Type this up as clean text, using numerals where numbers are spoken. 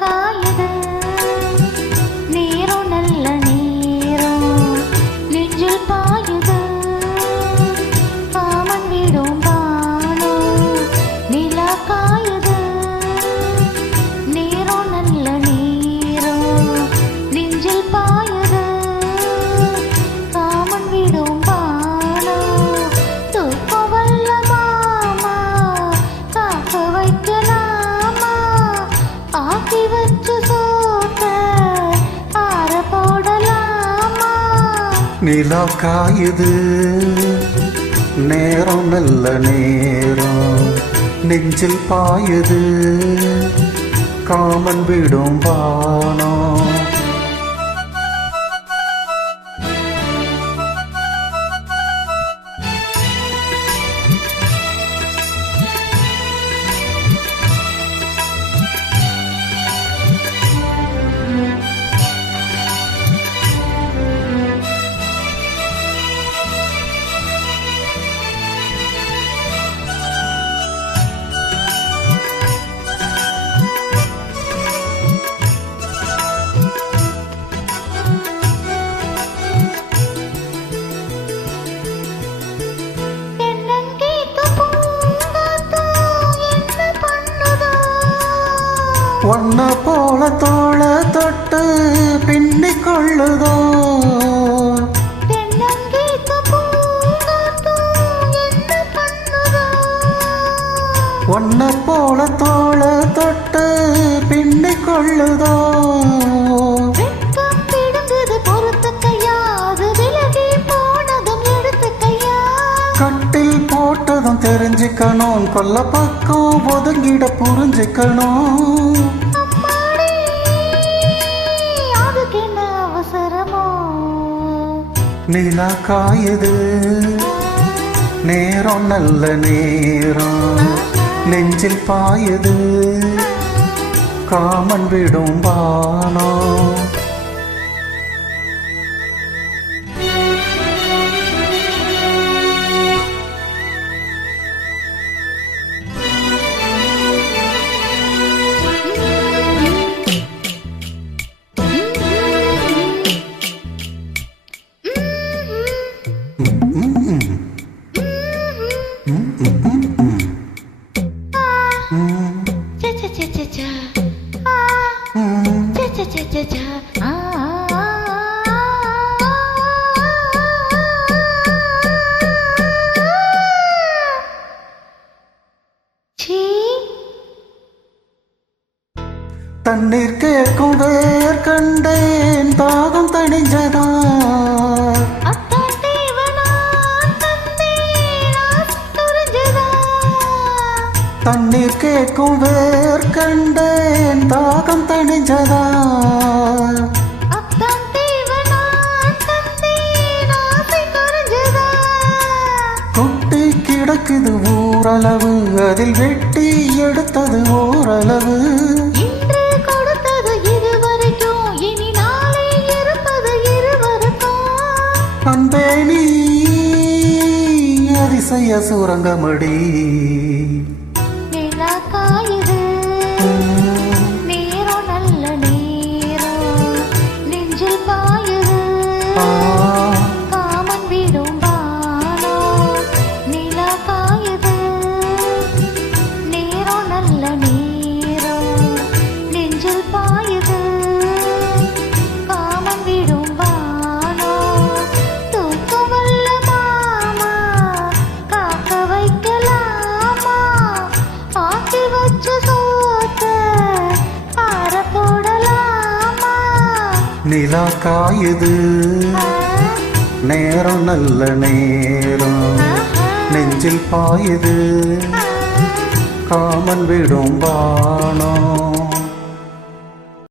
காயுது நீரும் நல்ல நீரும் நெஞ்சில் பாயுது காமன் விடும் பானோ நிலா காயுது நீரும் நல்ல நீரும் நெஞ்சில் பாயுது காமன் விடும் பானோ தூக்கம் வல்ல மாமா காக்க வைக்கலாமா ஆக்கி வச்சு சோத்த ஆற போடலாமா நிலா காயுது நேரம் நல்ல நேரம் நெஞ்சில் பாயுது காமன் விடும் பானோ ஒன்ன போல தோள தொட்டு பின்னிக் கொள்ளுதோ ஒன்ன போல தோள தொட்டு பின்னிக் கொள்ளுதோ கட்டில் போட்டதும் தெரிஞ்சுக்கணும் கொல்ல பக்கம் ஒதுங்கிட புரிஞ்சுக்கணும் நிலா காயுது நேரம் நல்ல நேரம் நெஞ்சில் பாயுது காமன் விடும் பானோ தண்ணீர் கேட்கும் வேர் கண்டேன் தாகம் தணிஞ்சதா தண்ணீர் கேட்கும் வேர் கண்டேன் தாகம் தணிஞ்சதா கொட்டி கிடக்குது ஓரளவு அதில் வெட்டி எடுத்தது ஓரளவு அன்பே நீ அதிசய சுரங்கமடி நிலா காயுது நீரும் நல்ல நீரும் நெஞ்சில் பாயுது காமன் விடும் பானோ நிலா காயுது நீரும் நல்ல நீரும் நெஞ்சில் பாயுது காமன் விடும் பானோ தூக்கம் வல்ல மாமா காக்க வைக்கலாமா ஆக்கி வச்சு சோத்த ஆற போடலாமா நிலா காயுது நேரம் நல்ல நேரம் நெஞ்சில் பாயுது காமன் விடும் பானோ